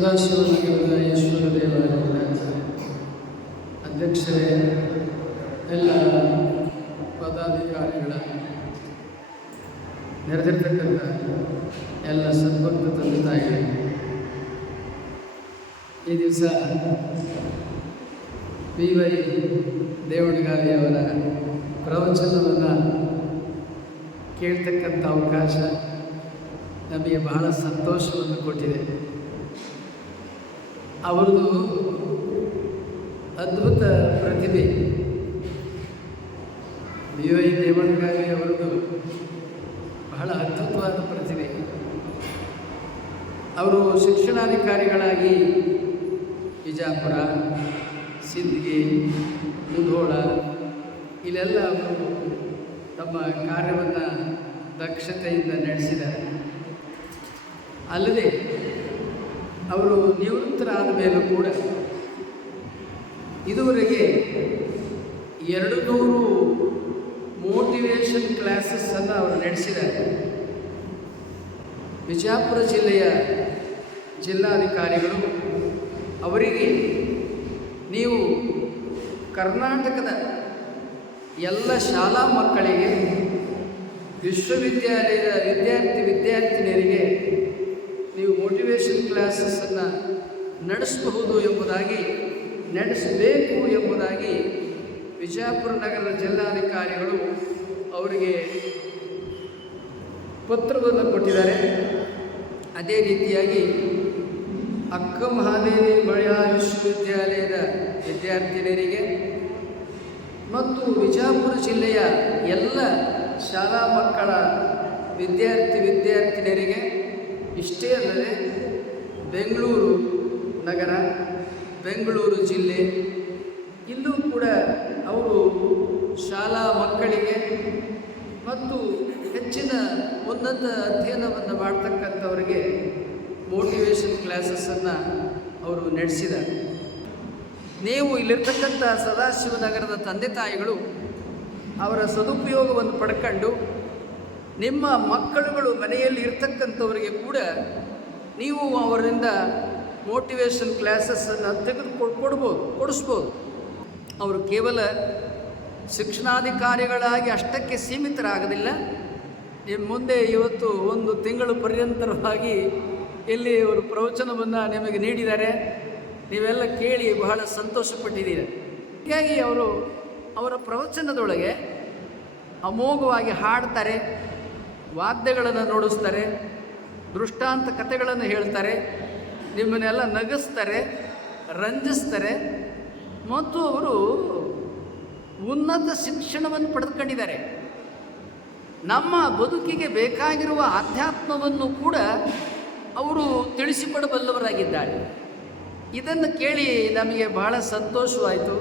ಸದಾಶಿವನಗರದ ಈಶ್ವರ ದೇವಾಲಯದ ಅಧ್ಯಕ್ಷರೇ, ಎಲ್ಲ ಪದಾಧಿಕಾರಿಗಳ, ನೆರೆದಿರ್ತಕ್ಕಂಥ ಎಲ್ಲ ಸದ್ಭಕ್ತ ತಂದೆ ತಾಯಿಗಳು, ಈ ದಿವಸ PY ದೇವಣಗಾವಿಯವರ ಪ್ರವಚನವನ್ನು ಕೇಳ್ತಕ್ಕಂಥ ಅವಕಾಶ ನಮಗೆ ಬಹಳ ಸಂತೋಷವನ್ನು ಕೊಟ್ಟಿದೆ. ಅವರದು ಅದ್ಭುತ ಪ್ರತಿಭೆ. PY ದೇವಣಗಾವಿ ಅವರದು ಬಹಳ ಅದ್ಭುತವಾದ ಪ್ರತಿಭೆ. ಅವರು ಶಿಕ್ಷಣಾಧಿಕಾರಿಗಳಾಗಿ ವಿಜಾಪುರ, ಸಿಂದಗಿ, ಮುಧೋಳ ಇಲ್ಲೆಲ್ಲ ಅವರು ತಮ್ಮ ಕಾರ್ಯವನ್ನು ದಕ್ಷತೆಯಿಂದ ನಡೆಸಿದ್ದಾರೆ. ಅಲ್ಲದೆ ಅವರು ನಿವೃತ್ತರಾದ ಮೇಲೂ ಕೂಡ ಇದುವರೆಗೆ 200 ಮೋಟಿವೇಶನ್ ಕ್ಲಾಸಸ್ಸನ್ನು ಅವರು ನಡೆಸಿದ್ದಾರೆ. ವಿಜಯಪುರ ಜಿಲ್ಲೆಯ ಜಿಲ್ಲಾಧಿಕಾರಿಗಳು ಅವರಿಗೆ ನೀವು ಕರ್ನಾಟಕದ ಎಲ್ಲ ಶಾಲಾ ಮಕ್ಕಳಿಗೆ, ವಿಶ್ವವಿದ್ಯಾಲಯದ ವಿದ್ಯಾರ್ಥಿನಿಯರಿಗೆ ನೀವು ಮೋಟಿವೇಶನ್ ಕ್ಲಾಸಸ್ಸನ್ನು ನಡೆಸಬಹುದು ಎಂಬುದಾಗಿ, ನಡೆಸಬೇಕು ಎಂಬುದಾಗಿ ವಿಜಯಪುರ ನಗರದ ಜಿಲ್ಲಾಧಿಕಾರಿಗಳು ಅವರಿಗೆ ಪತ್ರವನ್ನು ಕೊಟ್ಟಿದ್ದಾರೆ. ಅದೇ ರೀತಿಯಾಗಿ ಅಕ್ಕ ಮಹಾದೇವಿ ಮಹಿಳಾ ವಿಶ್ವವಿದ್ಯಾಲಯದ ವಿದ್ಯಾರ್ಥಿನಿಯರಿಗೆ ಮತ್ತು ವಿಜಯಪುರ ಜಿಲ್ಲೆಯ ಎಲ್ಲ ಶಾಲಾ ಮಕ್ಕಳ ವಿದ್ಯಾರ್ಥಿನಿಯರಿಗೆ, ಇಷ್ಟೇ ಅಲ್ಲದೆ ಬೆಂಗಳೂರು ನಗರ, ಬೆಂಗಳೂರು ಜಿಲ್ಲೆ ಇಲ್ಲೂ ಕೂಡ ಅವರು ಶಾಲಾ ಮಕ್ಕಳಿಗೆ ಮತ್ತು ಹೆಚ್ಚಿನ ಉನ್ನತ ಅಧ್ಯಯನವನ್ನು ಮಾಡ್ತಕ್ಕಂಥವರಿಗೆ ಮೋಟಿವೇಶನ್ ಕ್ಲಾಸಸ್ಸನ್ನು ಅವರು ನಡೆಸಿದ್ದಾರೆ. ನೀವು ಇಲ್ಲಿರ್ತಕ್ಕಂಥ ಸದಾಶಿವನಗರದ ತಂದೆ ತಾಯಿಗಳು ಅವರ ಸದುಪಯೋಗವನ್ನು ಪಡ್ಕೊಂಡು ನಿಮ್ಮ ಮಕ್ಕಳುಗಳು ಮನೆಯಲ್ಲಿ ಇರ್ತಕ್ಕಂಥವರಿಗೆ ಕೂಡ ನೀವು ಅವರಿಂದ ಮೋಟಿವೇಶನ್ ಕ್ಲಾಸಸ್ಸನ್ನು ಕೊಡಿಸ್ಬೋದು. ಅವರು ಕೇವಲ ಶಿಕ್ಷಣಾಧಿಕಾರಿಗಳಾಗಿ ಅಷ್ಟಕ್ಕೆ ಸೀಮಿತರಾಗೋದಿಲ್ಲ. ನಿಮ್ಮ ಮುಂದೆ ಇವತ್ತು 1 ತಿಂಗಳು ಪರ್ಯಂತರವಾಗಿ ಇಲ್ಲಿ ಅವರು ಪ್ರವಚನವನ್ನು ನಿಮಗೆ ನೀಡಿದ್ದಾರೆ. ನೀವೆಲ್ಲ ಕೇಳಿ ಬಹಳ ಸಂತೋಷಪಟ್ಟಿದ್ದೀರಿ. ಹೀಗಾಗಿ ಅವರು ಅವರ ಪ್ರವಚನದೊಳಗೆ ಅಮೋಘವಾಗಿ ಹಾಡ್ತಾರೆ, ವಾದ್ಯಗಳನ್ನು ನುಡಿಸ್ತಾರೆ, ದೃಷ್ಟಾಂತ ಕಥೆಗಳನ್ನು ಹೇಳ್ತಾರೆ, ನಿಮ್ಮನ್ನೆಲ್ಲ ನಗಿಸ್ತಾರೆ, ರಂಜಿಸ್ತಾರೆ ಮತ್ತು ಅವರು ಉನ್ನತ ಶಿಕ್ಷಣವನ್ನು ಪಡೆದುಕೊಂಡಿದ್ದಾರೆ. ನಮ್ಮ ಬದುಕಿಗೆ ಬೇಕಾಗಿರುವ ಆಧ್ಯಾತ್ಮವನ್ನು ಕೂಡ ಅವರು ತಿಳಿಸಿಕೊಡಬಲ್ಲವರಾಗಿದ್ದಾರೆ. ಇದನ್ನು ಕೇಳಿ ನಮಗೆ ಬಹಳ ಸಂತೋಷವಾಯಿತು.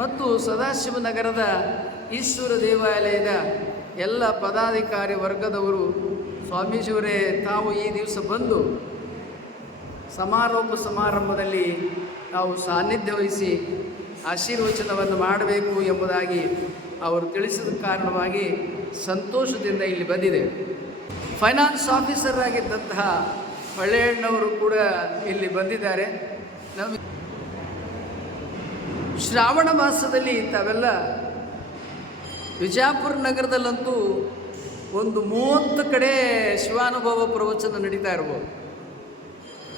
ಮತ್ತು ಸದಾಶಿವನಗರದ ಈಶ್ವರ ದೇವಾಲಯದ ಎಲ್ಲ ಪದಾಧಿಕಾರಿ ವರ್ಗದವರು, ಸ್ವಾಮೀಜಿಯವರೇ, ತಾವು ಈ ದಿವಸ ಬಂದು ಸಮಾರೋಪ ಸಮಾರಂಭದಲ್ಲಿ ನಾವು ಸಾನ್ನಿಧ್ಯ ವಹಿಸಿ ಆಶೀರ್ವಚನವನ್ನು ಮಾಡಬೇಕು ಎಂಬುದಾಗಿ ಅವರು ತಿಳಿಸಿದ ಕಾರಣವಾಗಿ ಸಂತೋಷದಿಂದ ಇಲ್ಲಿ ಬಂದಿದೆ. ಫೈನಾನ್ಸ್ ಆಫೀಸರ್ ಆಗಿದ್ದಂತಹ ಹೊಳ್ಳೆಯಣ್ಣವರು ಕೂಡ ಇಲ್ಲಿ ಬಂದಿದ್ದಾರೆ. ಶ್ರಾವಣ ಮಾಸದಲ್ಲಿ ತಾವೆಲ್ಲ ವಿಜಯಪುರ ನಗರದಲ್ಲಂತೂ ಒಂದು 30 ಕಡೆ ಶಿವಾನುಭವ ಪ್ರವಚನ ನಡೀತಾ ಇರ್ಬೋದು.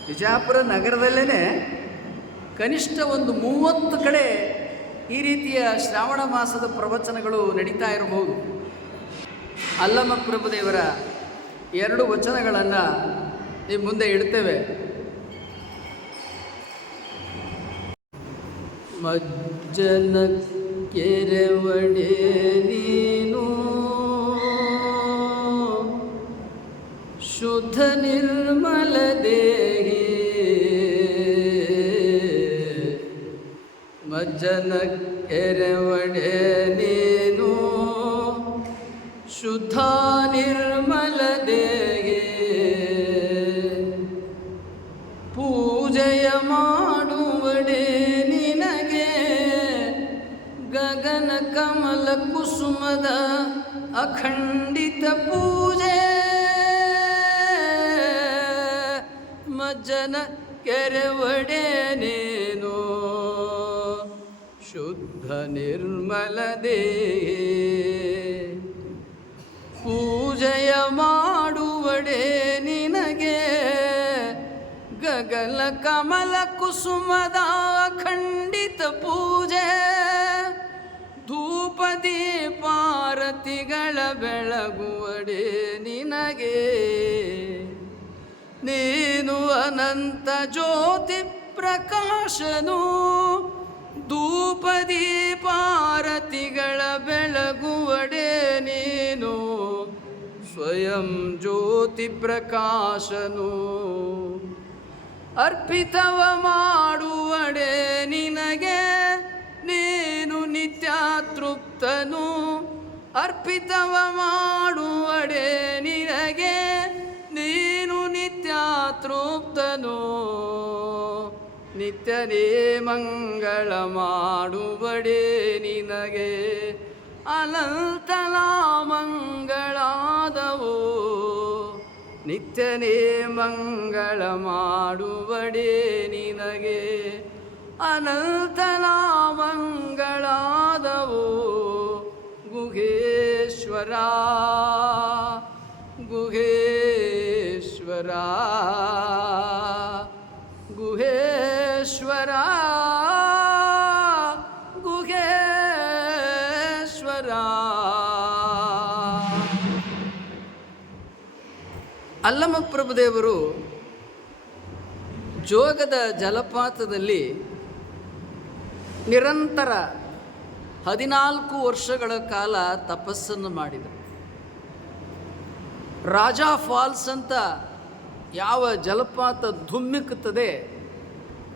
ವಿಜಯಪುರ ನಗರದಲ್ಲೇ ಕನಿಷ್ಠ ಒಂದು 30 ಕಡೆ ಈ ರೀತಿಯ ಶ್ರಾವಣ ಮಾಸದ ಪ್ರವಚನಗಳು ನಡೀತಾ ಇರಬಹುದು. ಅಲ್ಲಮ ಪ್ರಭುದೇವರ 2 ವಚನಗಳನ್ನು ನಿಮ್ಮ ಮುಂದೆ ಇಡ್ತೇವೆ. ಮಜ್ಜನ ಕೆರವಡೆ ನೀನು ಶುದ್ಧ ನಿರ್ಮಲ ದೇಹಿ, ಮಜ್ಜನ ಕೆರವಡೆ ನೀನು ಶುದ್ಧ ನಿರ್ಮಲ ದೇಹಿ, ಪೂಜೆಯ ಮಾಡುವಡೆ ನಿನಗೆ ಗಗನ ಕಮಲ ಕುಸುಮದ ಅಖಂಡಿತ ಪೂಜೆ. ಮಜ್ಜನ ಕೆರವಡೆ ನೀನು ಶುದ್ಧ ನಿರ್ಮಲ ದೇಹಿ ಪೂಜೆಯ ಮಾಡುವಡೆ ನಿನಗೆ ಗಗನ ಕಮಲ ಕುಸುಮದ ಖಂಡಿತ ಪೂಜೆ ಧೂಪ ದೀಪಾರತಿಗಳ ಬೆಳಗುವಡೆ ನಿನಗೆ ನೀನು ಅನಂತ ಜ್ಯೋತಿ ಪ್ರಕಾಶನು ಧೂಪ ದೀಪಾರತಿಗಳ ಬೆಳಗುವಡೆ ನೀನು ಸ್ವಯಂ ಜ್ಯೋತಿ ಪ್ರಕಾಶನು ಅರ್ಪಿತವ ಮಾಡುವಡೆ ನಿನಗೆ ನೀನು ನಿತ್ಯ ತೃಪ್ತನು ಅರ್ಪಿತವ ಮಾಡುವಡೆ ನಿನಗೆ ನೀನು ನಿತ್ಯ ತೃಪ್ತನು ನಿತ್ಯನೇ ಮಂಗಳ ಮಾಡುವಡೆ ನಿನಗೆ ಅನಂತಲ ಮಂಗಳಾದವು ನಿತ್ಯನೇ ಮಂಗಳ ಮಾಡುವಡೆ ನಿನಗೆ ಅನಂತಲ ಮಂಗಳಾದವು ಗುಹೇಶ್ವರ ಗುಹೇಶ್ವರ ಗುಹೇಶ್ವರ ಗುಹೇಶ್ವರ. ಅಲ್ಲಮಪ್ರಭುದೇವರು ಜೋಗದ ಜಲಪಾತದಲ್ಲಿ ನಿರಂತರ 14 ವರ್ಷಗಳ ಕಾಲ ತಪಸ್ಸನ್ನು ಮಾಡಿದರು. ರಾಜಾ ಫಾಲ್ಸ್ ಅಂತ ಯಾವ ಜಲಪಾತ ಧುಮ್ಮಿಕ್ಕುತ್ತದೆ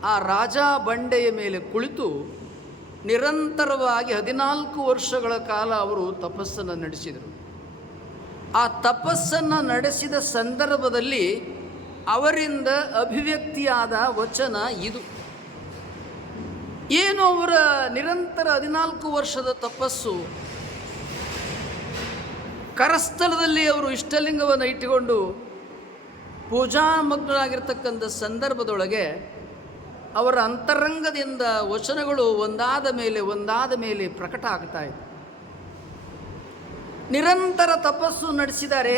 ಆ ರಾಜಾ ಬಂಡೆಯ ಮೇಲೆ ಕುಳಿತು ನಿರಂತರವಾಗಿ 14 ವರ್ಷಗಳ ಕಾಲ ಅವರು ತಪಸ್ಸನ್ನು ನಡೆಸಿದರು. ಆ ತಪಸ್ಸನ್ನು ನಡೆಸಿದ ಸಂದರ್ಭದಲ್ಲಿ ಅವರಿಂದ ಅಭಿವ್ಯಕ್ತಿಯಾದ ವಚನ ಇದು. ಏನು ಅವರ ನಿರಂತರ 14 ವರ್ಷದ ತಪಸ್ಸು, ಕರಸ್ಥಲದಲ್ಲಿ ಅವರು ಇಷ್ಟಲಿಂಗವನ್ನು ಇಟ್ಟುಕೊಂಡು ಪೂಜಾಮಗ್ನರಾಗಿರ್ತಕ್ಕಂಥ ಸಂದರ್ಭದೊಳಗೆ ಅವರ ಅಂತರಂಗದಿಂದ ವಚನಗಳು ಒಂದಾದ ಮೇಲೆ ಪ್ರಕಟ ಆಗ್ತಾ ಇದೆ. ನಿರಂತರ ತಪಸ್ಸು ನಡೆಸಿದರೆ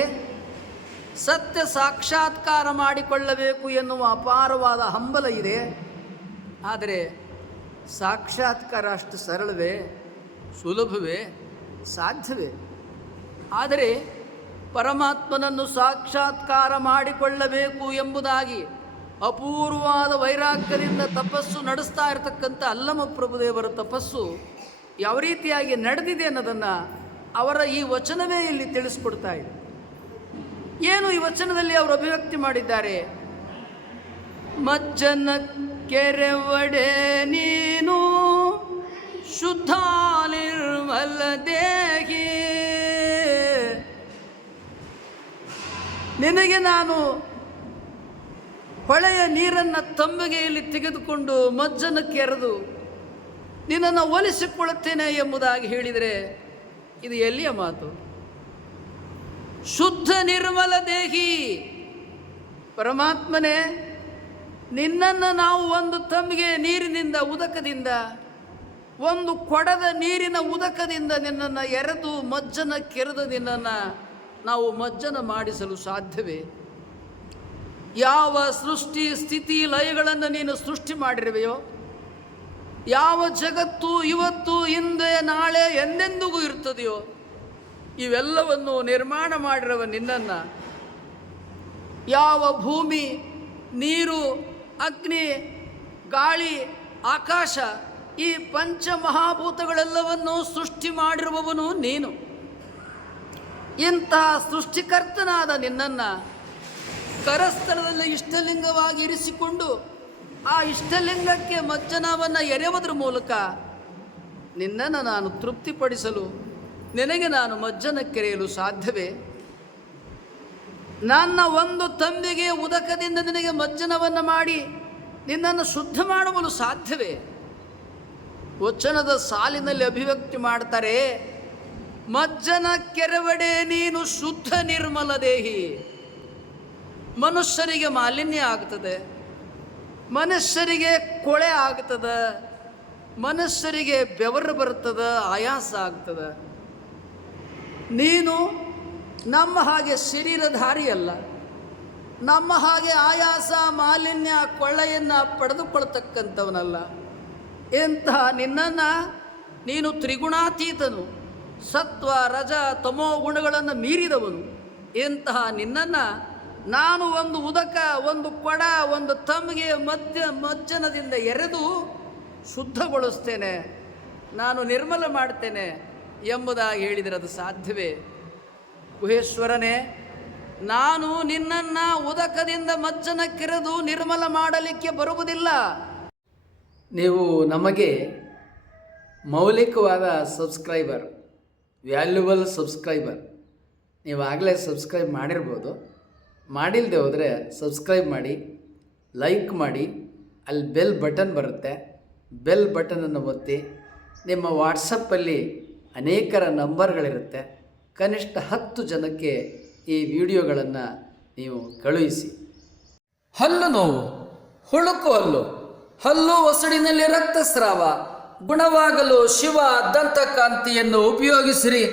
ಸತ್ಯ ಸಾಕ್ಷಾತ್ಕಾರ ಮಾಡಿಕೊಳ್ಳಬೇಕು ಎನ್ನುವ ಅಪಾರವಾದ ಹಂಬಲ ಇದೆ. ಆದರೆ ಸಾಕ್ಷಾತ್ಕಾರ ಅಷ್ಟು ಸರಳವೇ, ಸುಲಭವೇ, ಸಾಧ್ಯವೇ? ಆದರೆ ಪರಮಾತ್ಮನನ್ನು ಸಾಕ್ಷಾತ್ಕಾರ ಮಾಡಿಕೊಳ್ಳಬೇಕು ಎಂಬುದಾಗಿ ಅಪೂರ್ವವಾದ ವೈರಾಗ್ಯದಿಂದ ತಪಸ್ಸು ನಡೆಸ್ತಾ ಇರತಕ್ಕಂಥ ಅಲ್ಲಮಪ್ರಭುದೇವರ ತಪಸ್ಸು ಯಾವ ರೀತಿಯಾಗಿ ನಡೆದಿದೆ ಅನ್ನೋದನ್ನು ಅವರ ಈ ವಚನವೇ ಇಲ್ಲಿ ತಿಳಿಸ್ಕೊಡ್ತಾ ಇದೆ. ಏನು ಈ ವಚನದಲ್ಲಿ ಅವರು ಅಭಿವ್ಯಕ್ತಿ ಮಾಡಿದ್ದಾರೆ? ಮಜ್ಜನ ಕೆರೆವಡೆ ನೀನು ಶುದ್ಧ ನಿರ್ಮಲ ದೇಹಿ, ನಿನಗೆ ನಾನು ಹೊಳೆಯ ನೀರನ್ನು ತಂಬಿಗೆಯಲ್ಲಿ ತೆಗೆದುಕೊಂಡು ಮಜ್ಜನ ಕೆರೆದು ನಿನ್ನನ್ನು ಒಲಿಸಿಕೊಳ್ಳುತ್ತೇನೆ ಎಂಬುದಾಗಿ ಹೇಳಿದರೆ ಇದು ಎಲ್ಲಿಯ ಮಾತು? ಶುದ್ಧ ನಿರ್ಮಲ ದೇಹಿ ಪರಮಾತ್ಮನೇ, ನಿನ್ನನ್ನು ನಾವು ಒಂದು ತಂಬಿಗೆ ನೀರಿನಿಂದ ಉದಕದಿಂದ, ಒಂದು ಕೊಡದ ನೀರಿನ ಉದಕದಿಂದ ನಿನ್ನನ್ನು ಎರೆದು ಮಜ್ಜನ ಕೆರೆದು ನಿನ್ನನ್ನು ನಾವು ಮಜ್ಜನ ಮಾಡಿಸಲು ಸಾಧ್ಯವೇ? ಯಾವ ಸೃಷ್ಟಿ ಸ್ಥಿತಿ ಲಯಗಳನ್ನು ನೀನು ಸೃಷ್ಟಿ ಮಾಡಿರುವೆಯೋ, ಯಾವ ಜಗತ್ತು ಇವತ್ತು ಹಿಂದೆ ನಾಳೆ ಎಂದೆಂದಿಗೂ ಇರ್ತದೆಯೋ ಇವೆಲ್ಲವನ್ನು ನಿರ್ಮಾಣ ಮಾಡಿರುವ ನಿನ್ನನ್ನು, ಯಾವ ಭೂಮಿ, ನೀರು, ಅಗ್ನಿ, ಗಾಳಿ, ಆಕಾಶ ಈ ಪಂಚಮಹಾಭೂತಗಳೆಲ್ಲವನ್ನೂ ಸೃಷ್ಟಿ ಮಾಡಿರುವವನು ನೀನು. ಇಂತಹ ಸೃಷ್ಟಿಕರ್ತನಾದ ನಿನ್ನನ್ನು ಕರಸ್ಥಳದಲ್ಲಿ ಇಷ್ಟಲಿಂಗವಾಗಿ ಇರಿಸಿಕೊಂಡು ಆ ಇಷ್ಟಲಿಂಗಕ್ಕೆ ಮಜ್ಜನವನ್ನು ಎರೆಯುವುದರ ಮೂಲಕ ನಿನ್ನನ್ನು ನಾನು ತೃಪ್ತಿಪಡಿಸಲು, ನಿನಗೆ ನಾನು ಮಜ್ಜನ ಕೆರೆಯಲು ಸಾಧ್ಯವೇ? ನನ್ನ ಒಂದು ತಂಬಿಗೆ ಉದಕದಿಂದ ನಿನಗೆ ಮಜ್ಜನವನ್ನು ಮಾಡಿ ನಿನ್ನನ್ನು ಶುದ್ಧ ಮಾಡಲು ಸಾಧ್ಯವೇ? ವಚನದ ಸಾಲಿನಲ್ಲಿ ಅಭಿವ್ಯಕ್ತಿ ಮಾಡ್ತಾರೆ, ಮಜ್ಜನ ಕೆರೆವಡೆ ನೀನು ಶುದ್ಧ ನಿರ್ಮಲ ದೇಹಿ. ಮನುಷ್ಯರಿಗೆ ಮಾಲಿನ್ಯ ಆಗ್ತದೆ, ಮನುಷ್ಯರಿಗೆ ಕೊಳೆ ಆಗ್ತದ, ಮನುಷ್ಯರಿಗೆ ಬೆವರು ಬರ್ತದ, ಆಯಾಸ ಆಗ್ತದ. ನೀನು ನಮ್ಮ ಹಾಗೆ ಶರೀರಧಾರಿ ಅಲ್ಲ, ನಮ್ಮ ಹಾಗೆ ಆಯಾಸ ಮಾಲಿನ್ಯ ಕೊಳ್ಳೆಯನ್ನು ಪಡೆದುಕೊಳ್ತಕ್ಕಂಥವನಲ್ಲ. ಇಂತಹ ನಿನ್ನನ್ನು ನೀನು ತ್ರಿಗುಣಾತೀತನು, ಸತ್ವ ರಜ ತಮೋ ಗುಣಗಳನ್ನು ಮೀರಿದವನು. ಇಂತಹ ನಿನ್ನನ್ನು ನಾನು ಒಂದು ಉದಕ, ಒಂದು ಕೊಡ, ಒಂದು ತಮ್ಗೆ ಮಜ್ಜನದಿಂದ ಎರೆದು ಶುದ್ಧಗೊಳಿಸ್ತೇನೆ, ನಾನು ನಿರ್ಮಲ ಮಾಡ್ತೇನೆ ಎಂಬುದಾಗಿ ಹೇಳಿದರೆ ಅದು ಸಾಧ್ಯವೇ? ಗುಹೇಶ್ವರನೇ, ನಾನು ನಿನ್ನನ್ನು ಉದಕದಿಂದ ಮಜ್ಜನ ಕೆರೆದು ನಿರ್ಮಲ ಮಾಡಲಿಕ್ಕೆ ಬರುವುದಿಲ್ಲ. ನೀವು ನಮಗೆ ಮೌಲಿಕವಾದ ಸಬ್ಸ್ಕ್ರೈಬರ್, ವ್ಯಾಲ್ಯುಬಲ್ ಸಬ್ಸ್ಕ್ರೈಬರ್. ನೀವು ಆಗಲೇ ಸಬ್ಸ್ಕ್ರೈಬ್ ಮಾಡಿರ್ಬೋದು. ಮಾಡಿಲ್ಲದೆ ಹೋದರೆ ಸಬ್ಸ್ಕ್ರೈಬ್ ಮಾಡಿ, ಲೈಕ್ ಮಾಡಿ. ಅಲ್ಲಿ ಬೆಲ್ ಬಟನ್ ಬರುತ್ತೆ, ಬೆಲ್ ಬಟನನ್ನು ಒತ್ತಿ. ನಿಮ್ಮ ವಾಟ್ಸಪ್ಪಲ್ಲಿ ಅನೇಕರ ನಂಬರ್ಗಳಿರುತ್ತೆ. ಕನಿಷ್ಠ 10 ಜನಕ್ಕೆ ಈ ವಿಡಿಯೋಗಳನ್ನು ನೀವು ಕಳುಹಿಸಿ. ಹಲ್ಲು ನೋವು, ಹುಳುಕು ಹಲ್ಲು, ಹಲ್ಲು ಒಸಡಿನಲ್ಲಿ ರಕ್ತಸ್ರಾವ ಗುಣವಾಗಲು ಶಿವ ದಂತಕಾಂತಿಯನ್ನು ಉಪಯೋಗಿಸಿರಿ.